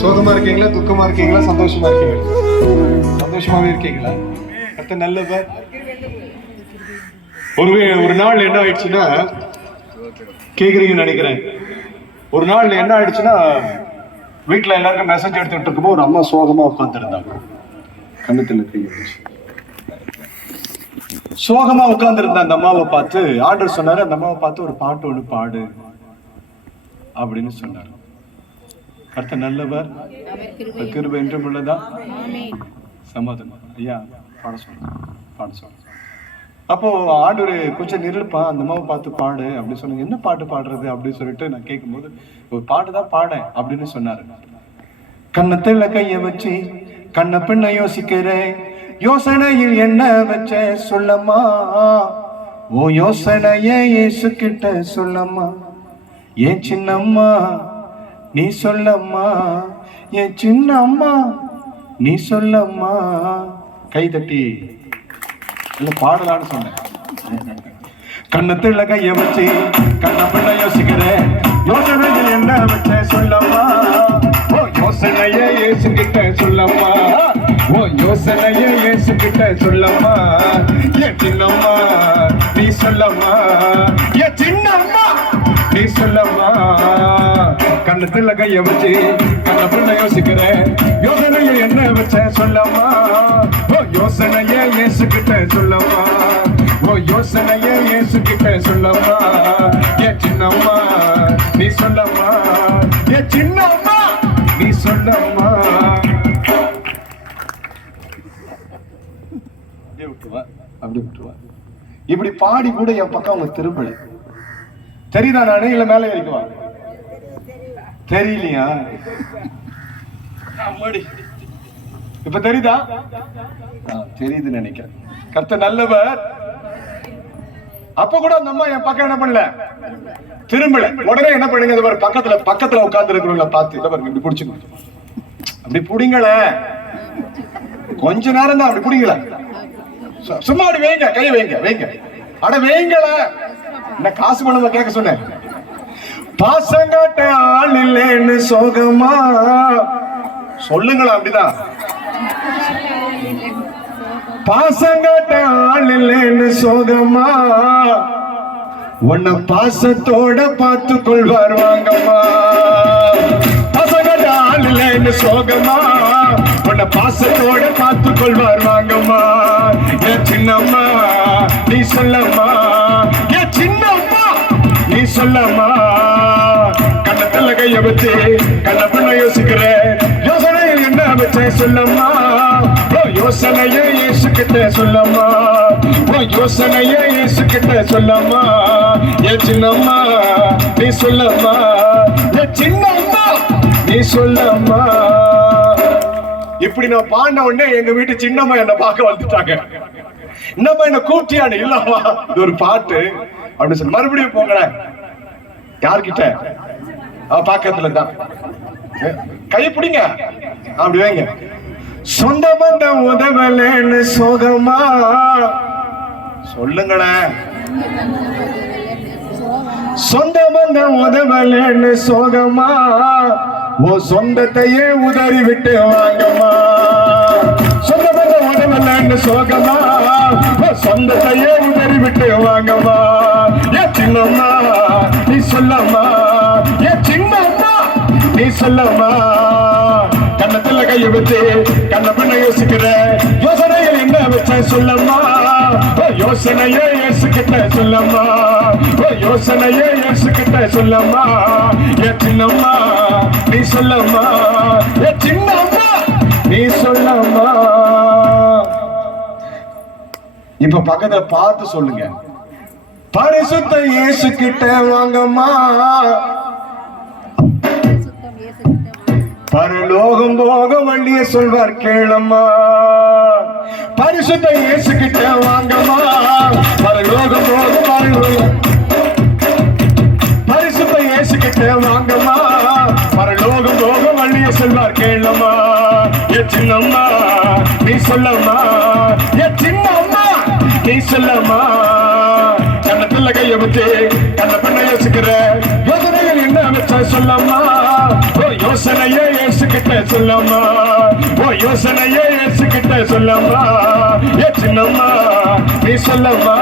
சோகமா இருக்கீங்களா, துக்கமா இருக்கீங்களா, சந்தோஷமா இருக்கீங்களா? சந்தோஷமாவே இருக்கீங்களா? கர்த்தர் நல்லவர். ஒரு நாள் என்ன ஆயிடுச்சுன்னா, கேக்குறீங்கன்னு நினைக்கிறேன். ஒரு நாள் என்ன ஆயிடுச்சுன்னா, வீட்டுல எல்லாருக்கும் மெசேஜ் எடுத்துட்டு இருக்கும்போது ஒரு அம்மா சோகமா உட்கார்ந்துருந்தாங்க. கண்ணத்துல கை வச்சு சோகமா உட்கார்ந்துருந்த அந்த அம்மாவை பார்த்து ஆர்டர் சொன்னாரு. அந்த அம்மாவை பார்த்து ஒரு பாட்டு ஒண்ணு பாடு அப்படின்னு சொன்னார். கர்த்தர் நல்லவர், கிருபை என்றும் உள்ளதா. சமாதானம் ஐயா பாட சொல்ல. அப்போ ஆண்டவர் கொஞ்சம் நிறுப்பா, அந்த அம்மாவை பார்த்து பாடு அப்படின்னு சொன்னாங்க. என்ன பாட்டு பாடுறது அப்படின்னு சொல்லிட்டு நான் கேட்கும்போது, ஒரு பாட்டு தான் பாட அப்படின்னு சொன்னாரு. கண்ணத்துல கைய வச்சு கண்ண பெண்ண யோசிக்கிறேன், யோசனையில் என்ன வச்ச சொல்லம்மா, ஓ யோசனைய இயேசு கிட்ட சொல்லம்மா, ஏன் சின்னம்மா நீ சொல்லம்மா, ஏன் சின்னம்மா நீ சொல்லம்மா. கை தட்டி இல்ல பாடலான்னு சொன்னேன். கண்ணத்துல கைய வச்சு கண்ண பிள்ளை யோசிக்கிறேன், யோசனையில் என்ன வச்ச சொல்லம்மா, ஓ யோசனைய இயேசு கிட்ட சொல்லம்மா, ஓ யோசனைய இயேசு கிட்ட சொல்லம்மா, ஏன் சின்னம்மா நீ சொல்லம்மா, ஏன் சின்னம்மா நீ சொல்லம்மா. கண்ணத்துல கைய வச்சு கண்ண பிள்ளை யோசிக்கிறேன், யோசனைய என்ன வச்ச சொல்லம்மா, ஓ யோசனைய இயேசு கிட்ட சொல்லம்மா, ஓ யோசனைய இயேசு கிட்ட சொல்லம்மா, ஏன் சின்னம்மா நீ சொல்லம்மா, ஏன் சின்னம்மா நீ சொல்லம்மா. அப்படி விட்டுருவா. இப்படி பாடி கூட என் பக்கம் அவங்க திரும்பல. தெரியுதா நானு இல்ல மேல ஏறிக்குவா? தெரியலையா? இப்ப தெரியுதா? தெரியுதுன்னு நினைக்கிறேன். கர்த்தர் நல்லவர். அப்ப கூட அந்த அம்மா என் பக்கம் என்ன பண்ணல, திரும்பல. உடனே என்ன பண்ணுங்க, பக்கத்துல உட்கார்ந்து இருக்கிறவங்கள பார்த்து இப்படி பிடிச்சுங்க, அப்படி புடிங்கள, கொஞ்ச நேரம் தான் அப்படி புடிங்கள, சும்மா அப்படி வைங்க, கையை வைங்க, அட வைங்கள. என்ன காசு பண்ண கேட்க சொன்னேன். பாசங்காட்ட ஆள் இல்லைன்னு சோகமா சொல்லுங்களா? அப்படிதான். பாசங்காட்ட ஆள் இல்லைன்னு சோகமா, உன்னை பாசத்தோட பார்த்து கொள்வார் வாங்கம்மா. பாசங்காட்ட ஆள் இல்லைன்னு சோகமா, உன்னை பாசத்தோட பார்த்து கொள்வார் வாங்கம்மா. ஏன் சின்னம்மா நீ சொல்லம்மா, ஏன் சின்னம்மா நீ சொல்லம்மா. கண்ணத்துல கைய வச்சு கண்ண பிள்ளை யோசிக்கிறேன், யோசனையில் என்ன வச்ச சொல்லம்மா, ஓ யோசனைய இயேசு கிட்ட சொல்லம்மா, ஓ யோசனைய இயேசு கிட்ட சொல்லம்மா, ஏன் சின்னம்மா நீ சொல்லம்மா, ஏன் சின்னம்மா நீ சொல்லம்மா. இப்படி நான் பாண்ட உடனே எங்க வீட்டு சின்னம்மா என்ன பார்க்க வந்துட்டாங்க. என்னம்மா என்ன கூப்பிட்டியானு? இல்லம்மா இது ஒரு பாட்டு அப்படின்னு சொல்லி மறுபடியும் போங்கள. யார்கிட்ட? பக்கத்துல தான். கை பிடிங்க, அப்படி வைங்க. சொந்த பந்தம் உதவலன்னு சோகமா சொல்லுங்களேன், சொந்த பந்தம் உதவலன்னு சோகமா, ஓ சொந்தத்தையே உதறி விட்டு வாங்கம்மா. சொந்த பந்தம் உதவலன்னு சோகமா, ஓ சொந்தத்தையே உதறி விட்டு வாங்கம்மா. ஏன் சின்னம்மா நீ சொல்லம்மா, ஏன் சின்னம்மா நீ சொல்லம்மா. கண்ணத்துல கைய வச்சு கண்ண பண்ண யோசிக்கிற, யோசனையில் என்ன வச்ச சொல்லம்மா, ஓ யோசனையே இயேசு கிட்ட சொல்லம்மா, ஓ யோசனையே இயேசு கிட்ட சொல்லம்மா. ஏன் சின்னம்மா நீ சொல்லம்மா, ஏன் சின்னம்மா நீ சொல்லம்மா. இப்ப பக்கத்துல பார்த்து சொல்லுங்க, பரிசுத்த இயேசு கிட்ட வாங்கம்மா, பரலோகம் போக வழிய சொல்வார் கேளம்மா. பரிசுத்த இயேசு கிட்ட வாங்கம்மா, பரலோகம் போக, பரிசுத்த இயேசு கிட்ட வாங்கம்மா, பரலோகம் போக வழிய சொல்வார் கேளம்மா. ஏன் சின்னம்மா நீ சொல்லம்மா, ஏன் சின்னம்மா நீ சொல்லம்மா. கண்ணத்துல கைய வச்சு கண்ண பண்ண யோசிக்கிற, யோசனையில் என்ன வச்ச சொல்லம்மா, ஓ யோசனையே இயேசு ஏசுகிட்ட சொல்லம்மா, ஓ யோசனையே ஏசுகிட்ட சொல்லம்மா, ஏ சின்னம்மா நீ சொல்லம்மா.